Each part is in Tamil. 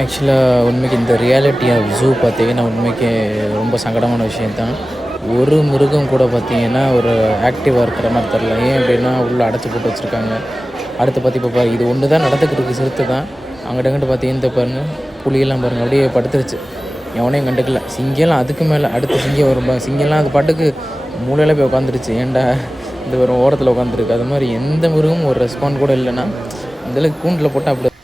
ஆக்சுவலாக உண்மைக்கு இந்த ரியாலிட்டி ஆஃப் ஜூ பார்த்தீங்கன்னா உண்மைக்கு ரொம்ப சங்கடமான விஷயந்தான். ஒரு மிருகம் கூட பார்த்தீங்கன்னா ஒரு ஆக்டிவாக இருக்கிற மாதிரி தெரில. ஏன் அப்படின்னா உள்ளே அடைச்சி போட்டு வச்சுருக்காங்க. அடுத்து பார்த்து இப்போ இது ஒன்று தான் நடந்துக்கிட்டு இருக்குது, சிறுத்தை தான். அங்கிட்ட பார்த்தீங்கன்னா இந்த பாருங்கள், புளியெல்லாம் பாருங்கள் அப்படியே படுத்துருச்சு. எவனையும் கண்டுக்கல. சிங்கம்லாம் அதுக்கு மேலே அடுத்த சிங்கம் வரும். சிங்கம்லாம் அது பாட்டுக்கு மூலையில் போய் உட்காந்துருச்சு. ஏன்டா இந்த ஒரு ஓரத்தில் உட்காந்துருக்கு. அது மாதிரி எந்த மிருகமும் ஒரு ரெஸ்பாண்ட் கூட இல்லைன்னா இந்தளவுக்கு கூண்டில் போட்டால் அப்படி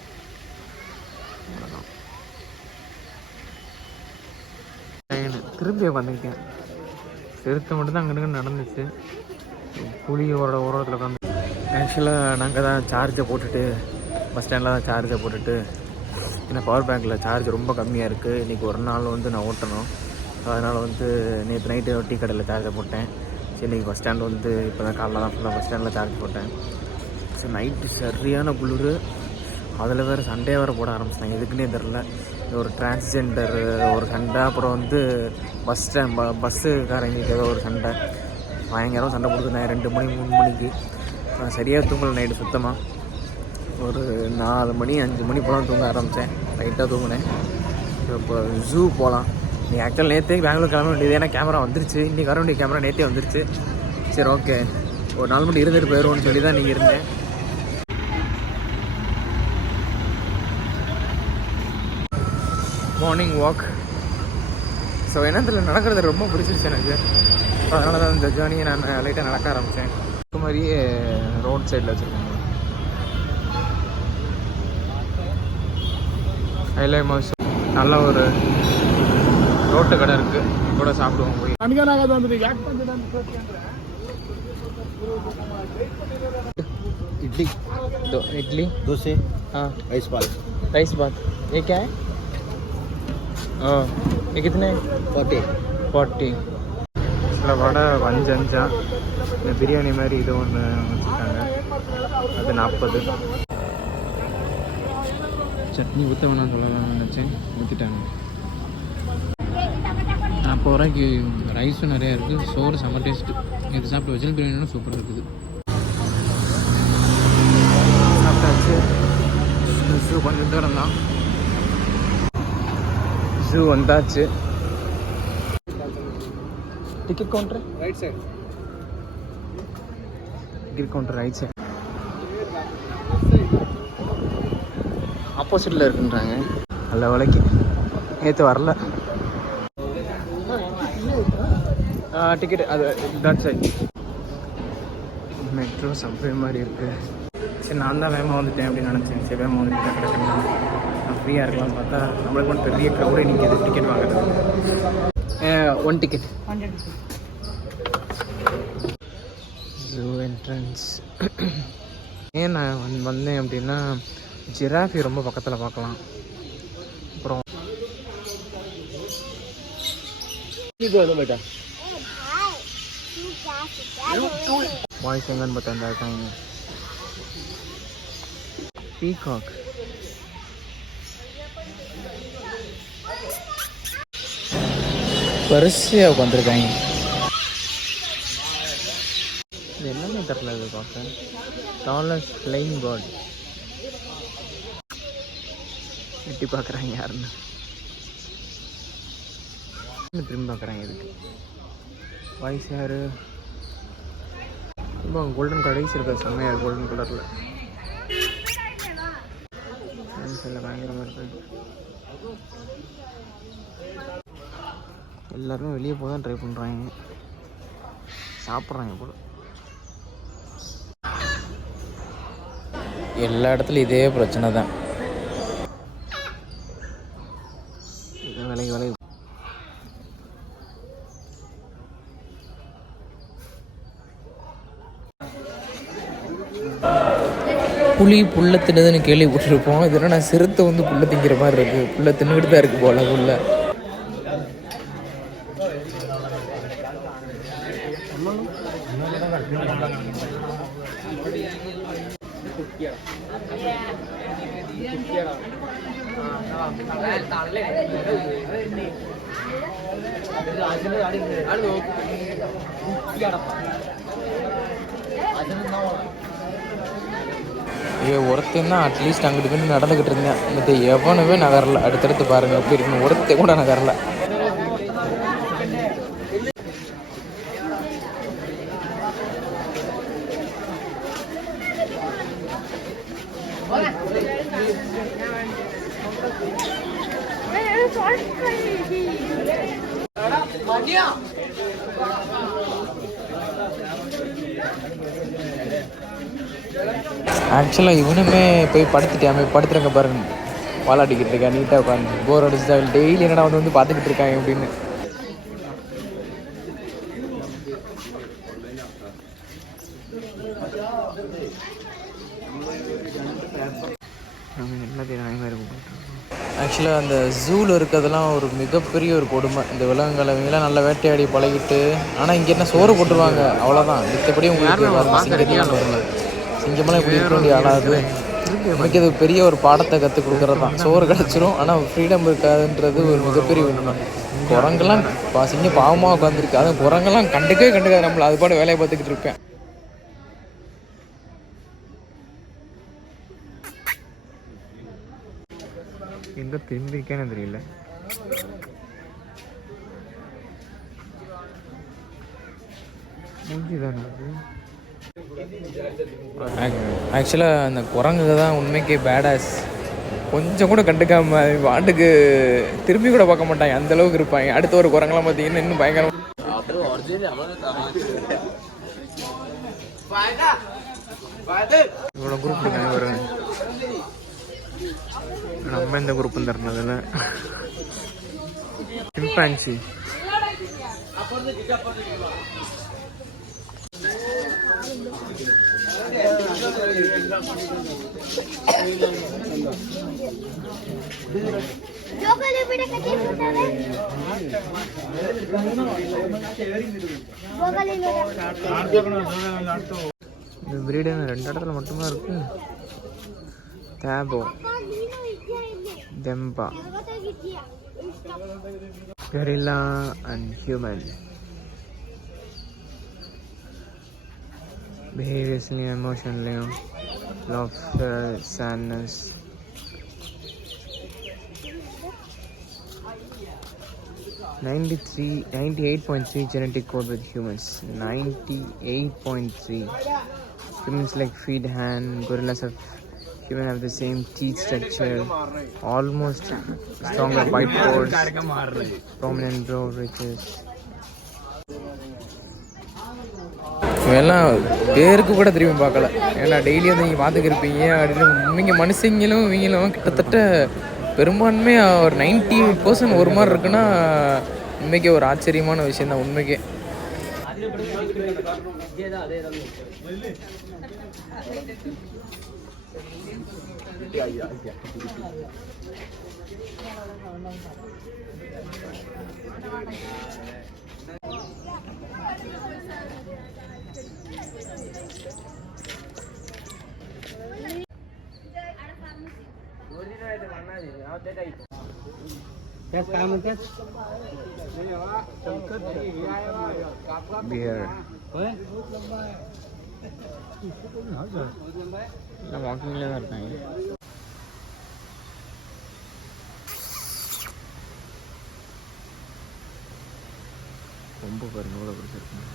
திரும்பி உட்காந்துக்கிட்டேன். சிறுத்தை மட்டும்தான் அங்கே நடந்துச்சு. புளியோட ஓரத்தில் உட்காந்து ஆக்சுவலாக நாங்கள் தான் சார்ஜை போட்டுட்டு பஸ் ஸ்டாண்டில் தான் சார்ஜை போட்டுட்டு, ஏன்னா பவர் பேங்க்கில் சார்ஜ் ரொம்ப கம்மியாக இருக்குது. இன்றைக்கி ஒரு நாள் நான் ஓட்டணும். அதனால் நேற்று நைட்டு டீ கடையில் சார்ஜை போட்டேன். சரி இன்றைக்கி பஸ் ஸ்டாண்டு இப்போ தான் காலைல தான் ஃபுல்லாக பஸ் ஸ்டாண்டில் சார்ஜ் போட்டேன். சரி நைட்டு சரியான குளிர். அதில் வேறு சண்டே வேறு போட ஆரம்பிச்சிட்டாங்க. எதுக்குன்னே தெரில. ஒரு டிரான்ஸ்ஜெண்டர் ஒரு சண்டை, அப்புறம் பஸ்ஸுக்காரங்களுக்கு ஏதோ ஒரு சண்டை, பயங்கரம் சண்டை கொடுத்துருந்தேன் 2 மணி 3 மணிக்கு. நான் சரியாக தூங்கலை நைட்டு சுத்தமாக. ஒரு 4 மணி 5 மணி போலாம் தூங்க ஆரம்பித்தேன். லைட்டாக தூங்கினேன். இப்போ ஜூ போகலாம். நீ ஆக்சுவலாக நேற்றே பெங்களூர் கிளம்ப வேண்டியது, ஏன்னா கேமரா வந்துருச்சு. இன்றைக்கி வர வேண்டிய கேமரா நேற்றே வந்துருச்சு. சரி ஓகே, ஒரு 4 மணி இருந்துட்டு போயிடுவோன்னு சொல்லி தான் நீங்கள் இருந்தேன். Morning walk. ஸோ என்னத்தில் நடக்கிறது ரொம்ப பிடிச்சிருச்சு எனக்கு. அதனால தான் இந்த ஜேர்னியை நான் லைட்டாக நடக்க ஆரம்பித்தேன். இது மாதிரியே ரோட் சைடில் வச்சுருக்கோங்க. ஹைலை மாஸ் நல்ல ஒரு ரோட்டு கடை இருக்குது. கூட சாப்பிடுவோம் போய். इडली इडली डोसे, हाँ राइस बात ये क्या है? ये कितने? 40 சில வடை 5 இந்த பிரியாணி மாதிரி இது ஒன்று வச்சுருக்காங்க, அது 40. சட்னி ஊற்ற வேணாம் சொல்லலாம்னு நினச்சேன், ஊற்றிட்டாங்க. 40 ரூபாய்க்கு ரைஸும் நிறையா இருக்குது, சோறு செம்ம டேஸ்ட்டு. இது சாப்பிட்டு வெஜிடபிள் பிரியாணியும் சூப்பராக இருக்குது. சாப்பிட்டாச்சு. ஜூ கொஞ்சம் தூரம் தான். ஜூ வந்தாச்சு. Ticket counter right side. Ticket counter right side ஆப்போசிட்டில் இருக்குன்றாங்க. நல்ல விலைக்கு. நேற்று வரல. டிக்கெட் அது தான் சைடு. மெட்ரோ சப்வே மாதிரி இருக்குது. சரி நான் தான் வேகமாக வந்துட்டேன் அப்படின்னு நினச்சேன். சரி வேகமாக வந்துட்டு கிடக்குறேன், நான் ஃப்ரீயாக இருக்கலாம்னு பார்த்தா நம்மளுக்கு மட்டும் பெரிய க்ரௌடே நிற்கிது டிக்கெட் வாங்குறது. 1 டிக்கெட். Zoo entrance. ஏன் நான் வந்தேன் அப்படின்னா ஜிராஃபி ரொம்ப பக்கத்தில் பார்க்கலாம். அப்புறம் பாய்ஸ் எங்கன்னு பார்த்தா இந்த இருக்காங்க. பீகாக். வரிசையாக உட்காந்துருக்காங்க. இது எல்லாமே தரல. இது பார்க்க டாலஸ்ட் ஃப்ளைங் பேர்ட். எட்டி பார்க்குறாங்க யாருன்னு, திரும்பி பார்க்குறாங்க. இதுக்கு வாய்ஸ் யார்? ரொம்ப கோல்டன் கடைசி இருக்கா, செம்மையாக கோல்டன் கலரில் பயங்கரமாக இருக்குது. எல்லாருமே வெளியே போக தான் ட்ரை பண்ணுறாங்க, சாப்பிட்றாங்க போல. எல்லா இடத்துலையும் இதே பிரச்சனை தான். விலைக்கு புளி புல்லை தின்னுதுன்னு கேள்விப்பட்டிருப்போம். இதெல்லாம் நான் சிறுத்தை புல்லை திங்கிற மாதிரி இருக்குது. புல்லை தின்னுக்கிட்டு தான் இருக்குது போல. புல்லை ஒருத்தன் தான் அட்லீஸ்ட் அங்கிட்டு போய் நடந்துக்கிட்டு இருந்தேன். மற்ற எவனுமே நகரல. அடுத்தடுத்து பாருங்கள் எப்படி இருக்குன்னு. ஒருத்தன் கூட நகரல. ஆக்சுவலாக இவனுமே போய் படுத்துருங்க பாருங்க. வாலாட்டிக்கிட்டு இருக்கேன் நீட்டாக உட்காந்து. போர் அடிச்சுட்டா டெய்லி என்னடா வந்து பார்த்துக்கிட்டு இருக்காங்க அப்படின்னு. ஆக்சுவலாக அந்த ஜூவில் இருக்கிறதெல்லாம் ஒரு மிகப்பெரிய ஒரு கொடுமை. இந்த விலங்குகளை இவங்கெல்லாம் நல்லா வேட்டையாடி பழகிட்டு, ஆனால் இங்கே என்ன சோறு போட்டுருவாங்க அவ்வளோதான். மித்தபடி உங்களுக்கு சிங்கமெல்லாம் இப்படி இருக்க வேண்டிய ஆளாது. நமக்கு அது பெரிய ஒரு பாடத்தை கற்றுக் கொடுக்குறது தான். சோறு கிடச்சிரும், ஆனால் ஃப்ரீடம் இருக்காதுன்றது ஒரு மிகப்பெரிய உண்மை. குரங்கெல்லாம் சிங்கம் பாவமாக உட்காந்துருக்கு. அதுவும் குரங்கெல்லாம் கண்டுக்காது நம்மளை. அது பாடு வேலையை பார்த்துக்கிட்டு இருப்பேன். எங்கே திரும்பிருக்கேன்னு தெரியல. ஆக்சுவலாக அந்த குரங்குங்க தான் உண்மைக்கே பேடாஸ். கொஞ்சம் கூட கண்டுக்காம வாட்டுக்கு திரும்பி கூட பார்க்க மாட்டாங்க. அந்த அளவுக்கு இருப்பாங்க. அடுத்த ஒரு குரங்கெல்லாம் பார்த்தீங்கன்னா இன்னும் பயங்கரம். இவ்வளோ குரூப் வருங்க. நம்ம இந்த குரூப் தரணும்ல. சிம்பான்சி இந்த பிரீடு 2 இடத்துல மட்டும்தான் இருக்கு. தேபோ, Dempa, Gorilla and human. Behaviorally, emotionally, laughter, sadness. (93, 98.3) genetic code with humans. 98.3. Humans like feet, hand. Gorillas have the same teeth structure, almost stronger bite pores, prominent brow ridges. இவெல்லாம் பேருக்கு கூட திரும்பி பார்க்கல. ஏன்னா டெய்லி வந்து நீங்கள் பார்த்துக்கிருப்பீங்க அப்படின்னு. இவங்க மனுஷங்களும் இவங்களும் கிட்டத்தட்ட பெரும்பான்மையாக ஒரு 90% ஒரு மாதிரி இருக்குன்னா உண்மைக்கே ஒரு ஆச்சரியமான விஷயம் தான். உண்மைக்கே beer. நான் வாக்கிங்ல தான் இருக்கேன். ரொம்ப பாருங்க எவ்வளோ பிடிச்சிருக்கேன்.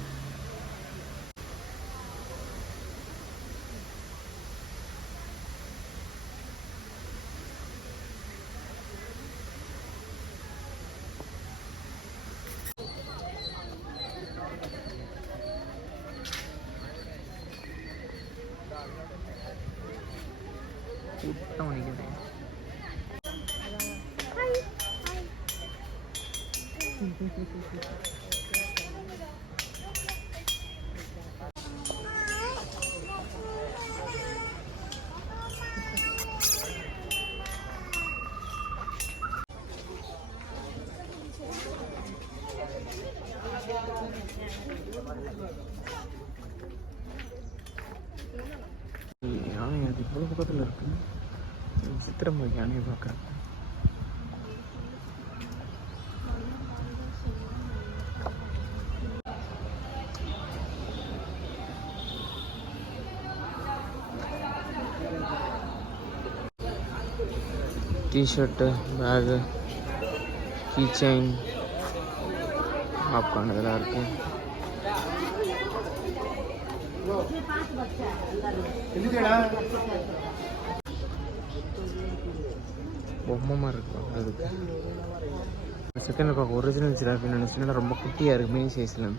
கூட்டம் நினைக்கிறேன். யானை அது இவ்வளோ பக்கத்தில் இருக்கு. சித்திரம் யானையை பார்க்குறேன். T-shirt, bag, key chain, popcorn இதெல்லாம் இருக்குது. பொம்மை மாதிரி இருக்கு பார்க்குறதுக்கு. செகண்டில் பார்க்க ஒரிஜினல் ஜிராஃபி நினச்சின்னா ரொம்ப குட்டியாக இருக்குது, மினி சைஸில்.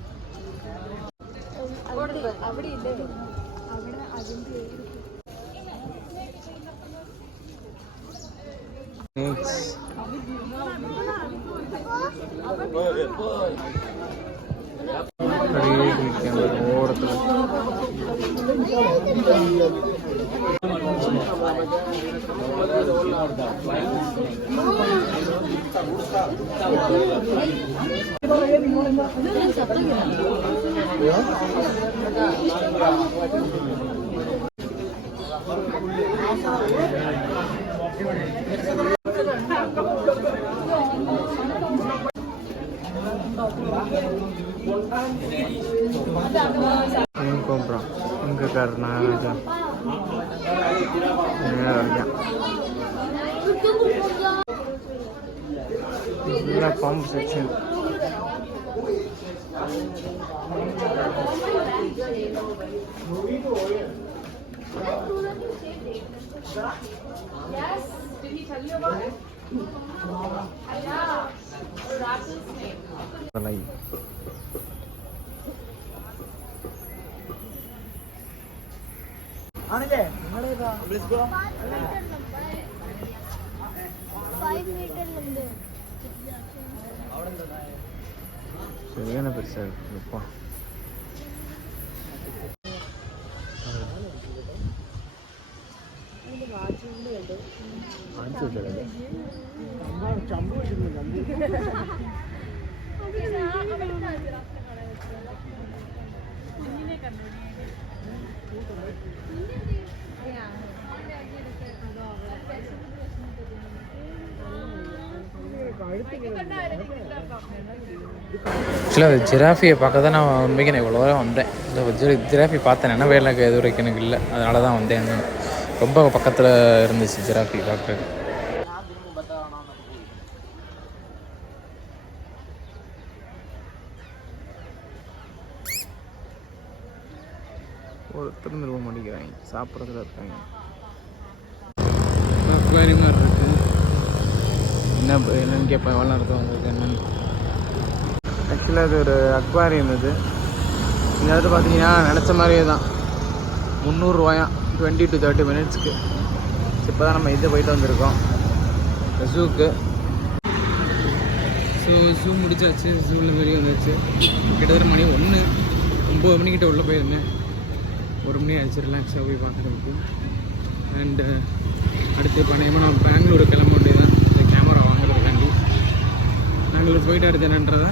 ஓரத்தில் compra இங்கே காரணம் பம்ப் செக்ஷன். சரியான பெருசா இருக்குப்பா. ஆக்சுவலாக அது ஜிராஃபியை பார்க்க தான் நான் உண்மைக்கு நான் இவ்வளோ தூரம் வந்தேன். இந்த ஜிராஃபி பார்த்தேன், என்ன வேலை இது வரைக்கும் எனக்கு இல்லை, அதனால தான் வந்தேன். ரொம்ப பக்கத்தில் இருந்துச்சு ஜிராஃபி பார்க்குறது. ஒருத்தர் நிறுவ மாட்டேங்கிறாங்க, சாப்பிட்றதுல இருக்காங்க. அக்வாரியம் மாதிரி இருக்குது. என்னன்னு கேட்பேன், எவ்வளோ இருக்கும் உங்களுக்கு என்னென்னு. ஆக்சுவலாக அது ஒரு அக்வாரியம். இந்த இடத்துல பார்த்தீங்கன்னா நினச்ச மாதிரியே தான் 300 ரூபாயா 20 to 30 minutesக்கு. இப்போ தான் நம்ம இது போயிட்டு வந்திருக்கோம் ஜூக்கு. ஸோ ஜூ முடிச்சாச்சு, ஜூவில் வெளியே வந்துச்சு. கிட்டத்தட்ட மணி 9 மணிக்கிட்ட உள்ளே போயிருந்தேன். 1 மணி ஆச்சு ரிலாக்ஸாக போய் பார்த்துட்டு. அண்டு அடுத்து பணையமாக நான் பெங்களூர் கிளம்ப வேண்டியது தான், இந்த கேமரா வாங்குறதுக்காண்டி. பெங்களூர் போயிட்டு அடுத்து என்னன்றதை